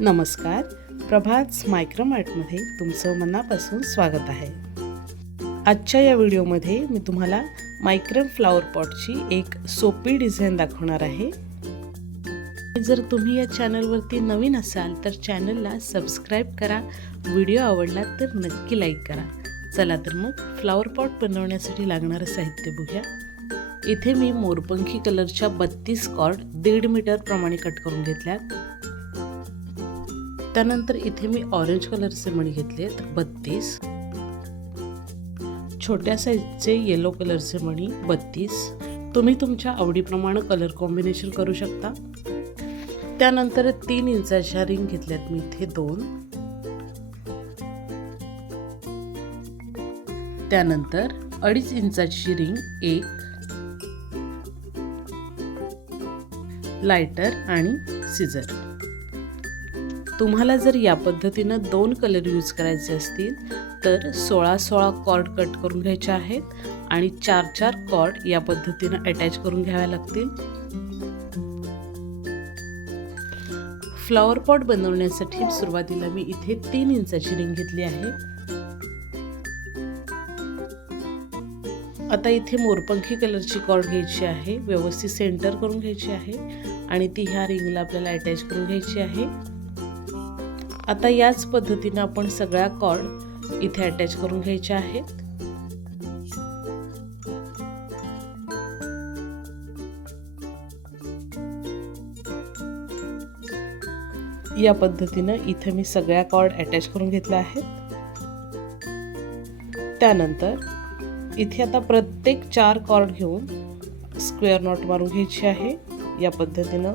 नमस्कार. प्रभात मायक्रोमार्टमध्ये तुमचं मनापासून स्वागत आहे. आजच्या या व्हिडिओमध्ये मी तुम्हाला मायक्रो फ्लॉवर पॉटची एक सोपी डिझाईन दाखवणार आहे. जर तुम्ही या चॅनलवरती नवीन असाल तर चॅनलला सबस्क्राईब करा. व्हिडिओ आवडला तर नक्की लाईक करा. चला तर मग फ्लॉवर पॉट बनवण्यासाठी लागणारं साहित्य बघूया. इथे मी मोरपंखी कलरच्या 32 कॉर्ड 1.5 मीटर प्रमाणे कट करून घेतल्यात. त्यानंतर इथे मी ऑरेंज कलरचे मणी घेतलेत 32, छोट्या साईजचे येलो कलरचे मणी 32. तुम्ही तुमच्या आवडीप्रमाणे कलर कॉम्बिनेशन करू शकता. त्यानंतर 3 इंचाच्या रिंग घेतल्यात मी इथे 2. त्यानंतर 2.5 इंचाची रिंग 1, लायटर आणि सिझर. तुम्हाला जर या पद्धतीनं 2 कलर यूज करायचे असतील तर 16 कॉर्ड कट करून घ्यायचे आहेत आणि 4 कॉर्ड या पद्धतीनं अटॅच करून घ्याव्या लागतील. फ्लॉवर पॉट बनवण्यासाठी सुरुवातीला मी इथे 3 इंचाची रिंग घेतली आहे. आता इथे मोरपंखी कलरची कॉर्ड घ्यायची आहे, व्यवस्थित सेंटर करून घ्यायची आहे आणि ती ह्या रिंगला आपल्याला अटॅच करून घ्यायची आहे. आता याच पद्धतीने आपण सगळ्या कॉर्ड इथे अटॅच करून घ्यायच्या आहेत. या पद्धतीने इथे मी सगळ्या कॉर्ड अटॅच करून घेतल्या आहेत. त्यानंतर इथे आता प्रत्येक 4 कॉर्ड घेऊन स्क्वेअर नॉट मारून घ्यायची आहे या पद्धतीनं.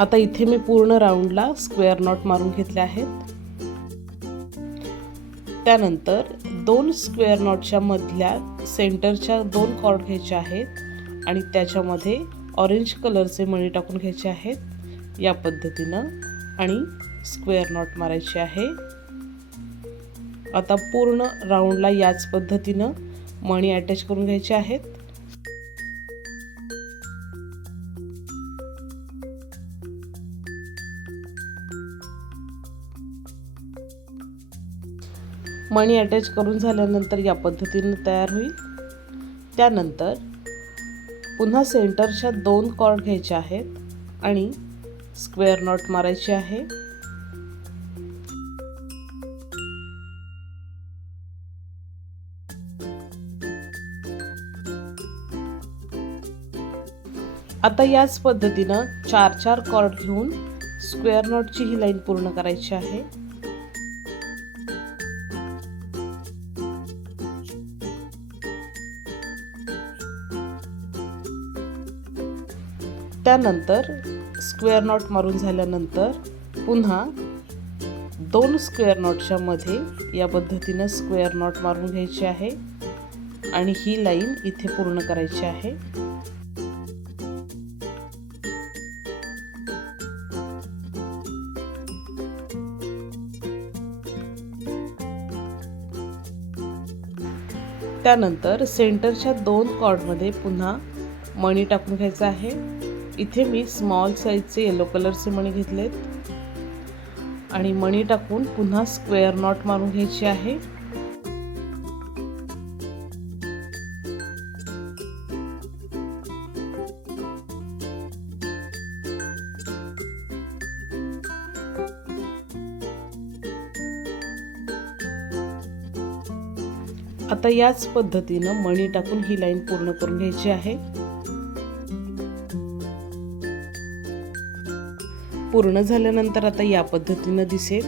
आता इथे मी पूर्ण राऊंडला स्क्वेअर नॉट मारून घेतले आहेत. त्यानंतर 2 स्क्वेअर नॉटच्या मधल्या सेंटरच्या 2 कॉर्ड घ्यायचे आहेत आणि त्याच्यामध्ये ऑरेंज कलरचे मणी टाकून घ्यायचे आहेत या पद्धतीनं आणि स्क्वेअर नॉट मारायचे आहे. आता पूर्ण राऊंडला याच पद्धतीनं मणी अटॅच करून घ्यायचे आहेत. मणी अटॅच करून झाल्यानंतर या पद्धतीने तयार होईल. त्यानंतर पुन्हा सेंटरच्या 2 कॉर्ड घ्यायचे आहेत आणि स्क्वेअर नॉट मारायचे आहे. आता याच पद्धतीनं 4 कॉर्ड घेऊन स्क्वेअर नॉटची ही लाईन पूर्ण करायची आहे. त्यानंतर स्क्वेअर नॉट मारून झाल्यानंतर पुन्हा 2 स्क्वेअर नॉटच्या मध्ये या पद्धतीनं स्क्वेअर नॉट मारून घ्यायची आहे आणि ही लाईन इथे पूर्ण करायची आहे. त्यानंतर सेंटरच्या 2 कॉर्डमध्ये पुन्हा मणी टाकून घ्यायचा आहे. इथे मी स्मॉल साईजचे येलो कलरचे मणी घेतलेत आणि मणी टाकून पुन्हा स्क्वेअर नॉट मारून घ्यायची आहे. आता याच पद्धतीनं मणी टाकून ही लाईन पूर्ण करून घ्यायची आहे. पूर्ण झाल्यानंतर आता या पद्धतीनं दिसेल.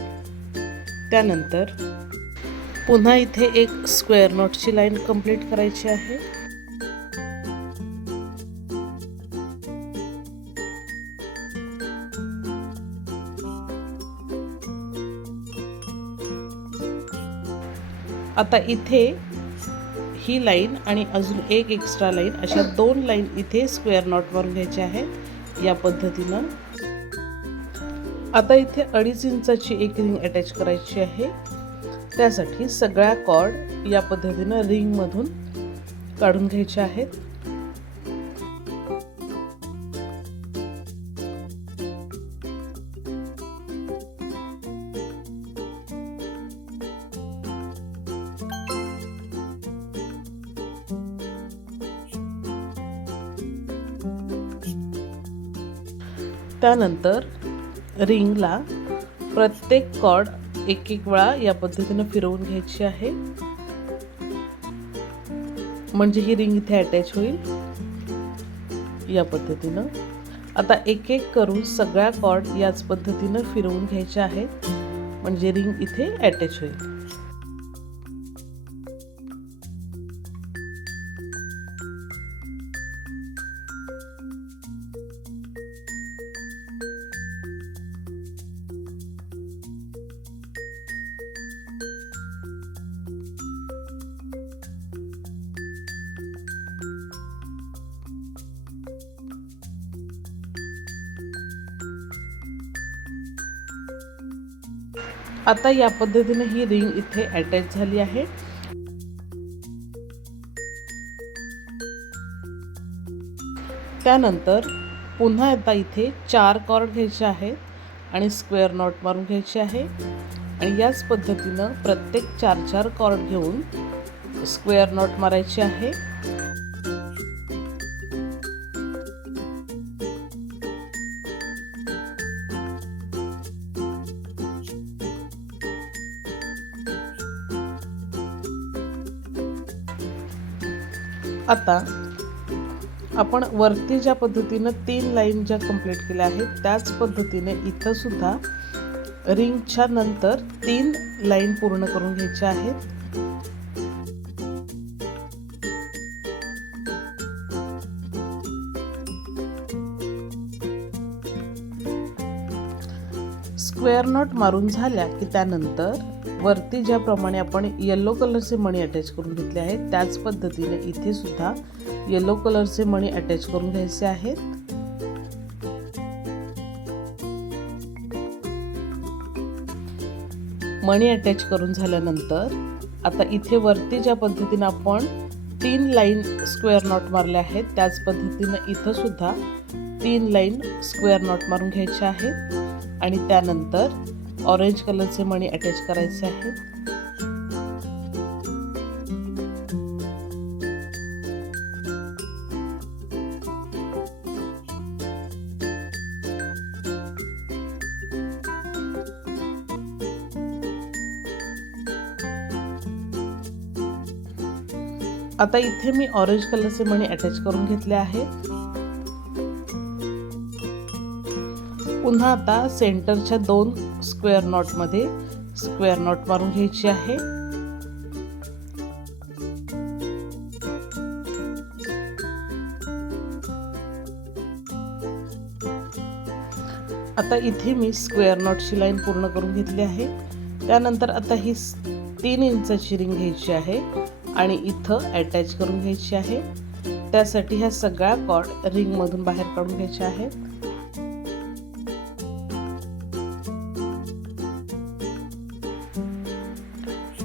त्यानंतर पुन्हा इथे एक स्क्वेअर नॉटची लाईन कंप्लीट करायची आहे. आता इथे ही लाईन आणि अजून एक एक्स्ट्रा लाईन अशा 2 लाईन इथे स्क्वेअर नॉट मारून घ्यायच्या आहेत या पद्धतीनं. आता इथे 2.5 इंचाची एक रिंग अटॅच करायची आहे. त्यासाठी सगळ्या कॉर्ड या पद्धतीनं रिंगमधून काढून घ्यायच्या आहेत. त्यानंतर रिंगला प्रत्येक कॉर्ड एक वेळा या पद्धतीनं फिरवून घ्यायची आहे, म्हणजे ही रिंग इथे अटॅच होईल या पद्धतीनं. आता एक एक करून सगळ्या कॉर्ड याच पद्धतीनं फिरवून घ्यायच्या आहेत, म्हणजे रिंग इथे अटॅच होईल. आता या पद्धतीने ही रिंग इथे अटॅच झाली आहे. त्यानंतर पुन्हा आता इथे 4 कॉर्ड घ्यायचे आहेत आणि स्क्वेअर नॉट मारून घ्यायचे आहे आणि याच पद्धतीनं प्रत्येक 4-4 कॉर्ड घेऊन स्क्वेअर नॉट मारायचे आहे. आता आपण वरती ज्या पद्धतीनं 3 लाईन ज्या कंप्लीट केल्या आहेत त्याच पद्धतीने इथं सुद्धा रिंगच्या नंतर 3 लाईन पूर्ण करून घ्यायच्या आहेत. स्क्वेअर नॉट मारून झाल्या की त्यानंतर वरती ज्याप्रमाणे आपण येलो कलरचे मणी अटॅच करून घेतले आहेत त्याच पद्धतीने इथे सुद्धा येलो कलरचे मणी अटॅच करून घ्यायचे आहेत. मणी अटॅच करून झाल्यानंतर आता इथे वरती ज्या पद्धतीने आपण 3 लाईन स्क्वेअर नॉट मारले आहेत त्याच पद्धतीने इथं सुद्धा 3 लाईन स्क्वेअर नॉट मारून घ्यायचे आहेत आणि त्यानंतर ऑरेंज कलरचे मणी अटॅच करायचे आहेत. आता इथे मी ऑरेंज कलरचे मणी अटॅच करून घेतले आहेत. पुन्हा आता सेंटरच्या 2 स्क्वेअर नॉट मध्ये स्क्वेअर नॉट मारून घ्यायची आहे. आता इथे मी स्क्वेअर नॉटची लाईन पूर्ण करून घेतली आहे. त्यानंतर आता ही 3 इंचाची रिंग घ्यायची आहे आणि इथं अटॅच करून घ्यायची आहे. त्यासाठी ह्या सगळ्या कॉर्ड रिंग मधून बाहेर काढून घ्यायच्या आहेत.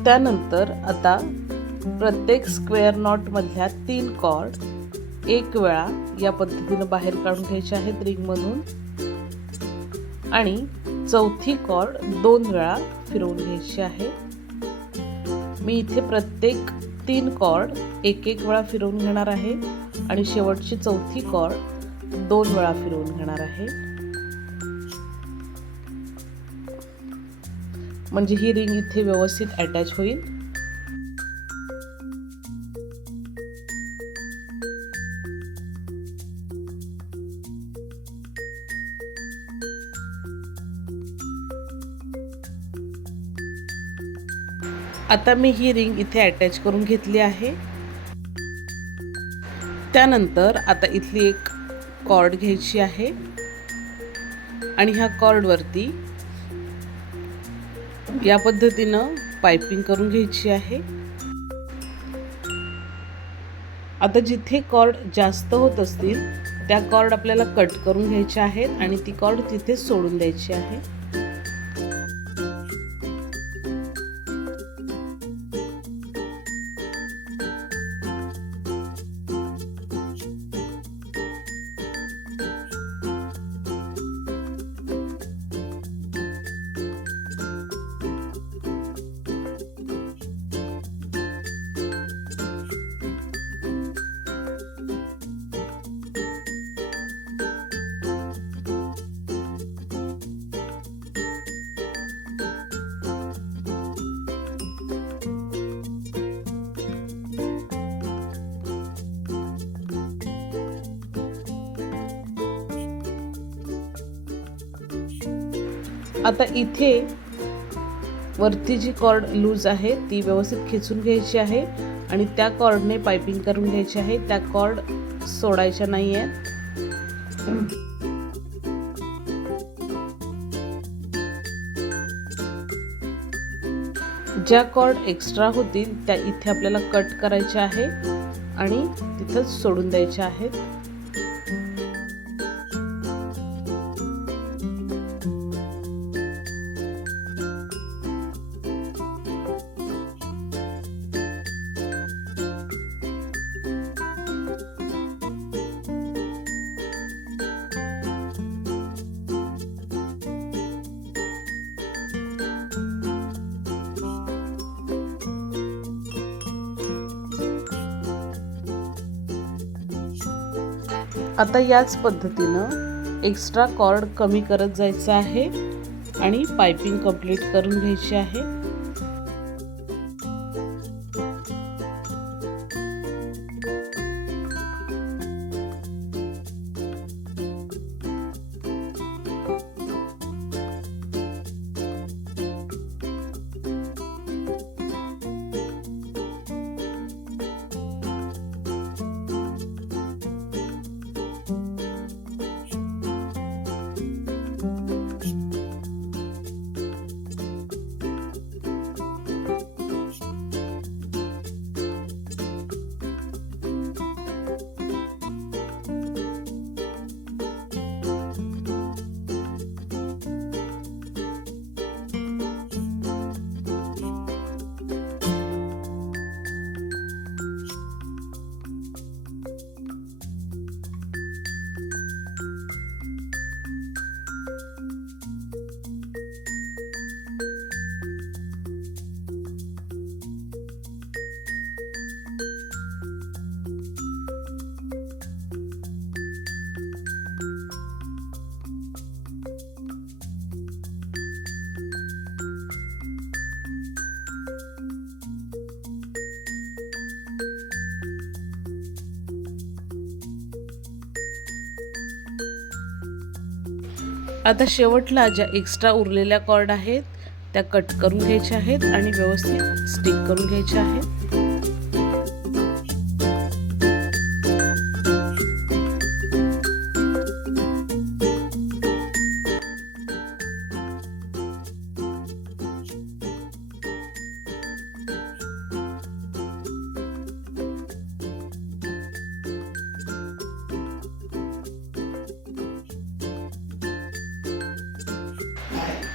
त्यानंतर आता प्रत्येक स्क्वेअर नॉट मधल्या 3 कॉर्ड एक वेळा या पद्धतीने बाहेर काढून घ्यायचे आहेत रिंग मधून आणि चौथी कॉर्ड 2 वेळा फिरवून घ्यायची आहे. मी इथे प्रत्येक 3 कॉर्ड एक वेळा फिरवून घेणार आहे आणि शेवटची चौथी कॉर्ड 2 वेळा फिरवून घेणार आहे, म्हणजे ही रिंग इथे व्यवस्थित अटॅच होईल. आता मी ही रिंग इथे अटॅच करून घेतली आहे. त्यानंतर आता इथली एक कॉर्ड घ्यायची आहे आणि ह्या कॉर्डवरती या पद्धतीनं पाइपिंग करून घ्यायची आहे. आता जिथे कॉर्ड जास्त होत असतील त्या कॉर्ड आपल्याला कट करून घ्यायचे आहेत आणि ती कॉर्ड तिथेच सोडून द्यायची आहे. आता इथे वरती जी कॉर्ड लूज आहे ती व्यवस्थित खेचून घ्यायची आहे आणि त्या कॉर्डने पाइपिंग करून घ्यायची आहे. त्या कॉर्ड सोडायच्या नाही आहेत. ज्या कॉर्ड एक्स्ट्रा होतील त्या इथे आपल्याला कट करायच्या आहे आणि तिथंच सोडून द्यायच्या आहेत. आता याच पद्धतीनं एक्स्ट्रा कॉर्ड कमी करत जायचं आहे आणि पाइपिंग कंप्लीट करून घ्यायची आहे. आता शेवटला ज्या एक्स्ट्रा उरलेल्या कॉर्ड आहेत त्या कट करून घ्यायच्या आहेत आणि व्यवस्थित स्टिक करून घ्यायच्या आहेत.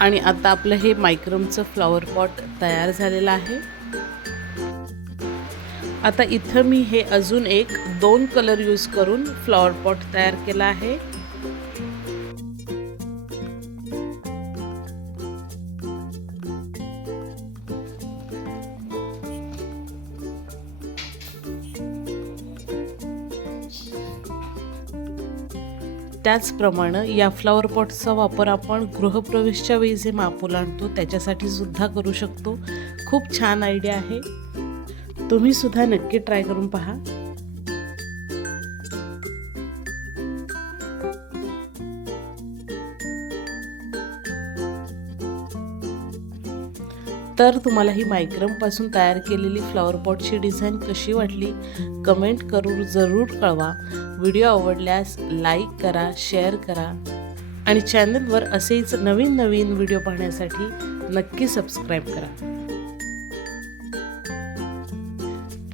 आणि आता आपलं हे मायक्रमचं फ्लॉवर पॉट तयार झालेलं आहे. आता इथं मी हे अजून एक 2 कलर यूज करून फ्लॉवर पॉट तयार केला आहे. त्याचप्रमाणे या फ्लॉवर पॉटचा वापर आपण गृहप्रवेशच्या वेळी जे मापोल आणतो त्याच्यासाठी सुद्धा करू शकतो. खूप छान आयडिया आहे. तुम्ही सुद्धा नक्की ट्राय करून पहा. तर तुम्हाला ही मायक्रमपासून तयार केलेली फ्लॉवर पॉटची डिझाईन कशी वाटली कमेंट करून जरूर कळवा. व्हिडिओ आवडल्यास लाईक करा, शेअर करा आणि चॅनलवर असेच नवीन नवीन व्हिडिओ पाहण्यासाठी नक्की सबस्क्राईब करा.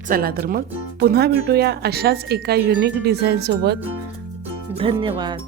चला तर मग पुन्हा भेटूया अशाच एका युनिक डिझाईनसोबत. धन्यवाद.